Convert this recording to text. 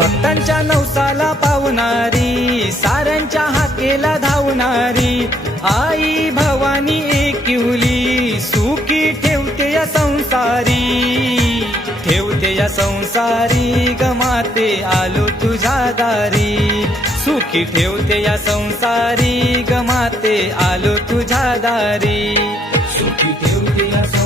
भक्तांच्या नवसाला पावणारी साऱ्यांच्या हाकेला धावणारी आई भवानी एकिवली सुखी ठेवते या संसारी. ठेवते या संसारी गमाते आलो तुझ्या दारी. सुखी ठेवते या संसारी गमाते आलो तुझ्या दारी. सुखी ठेवते या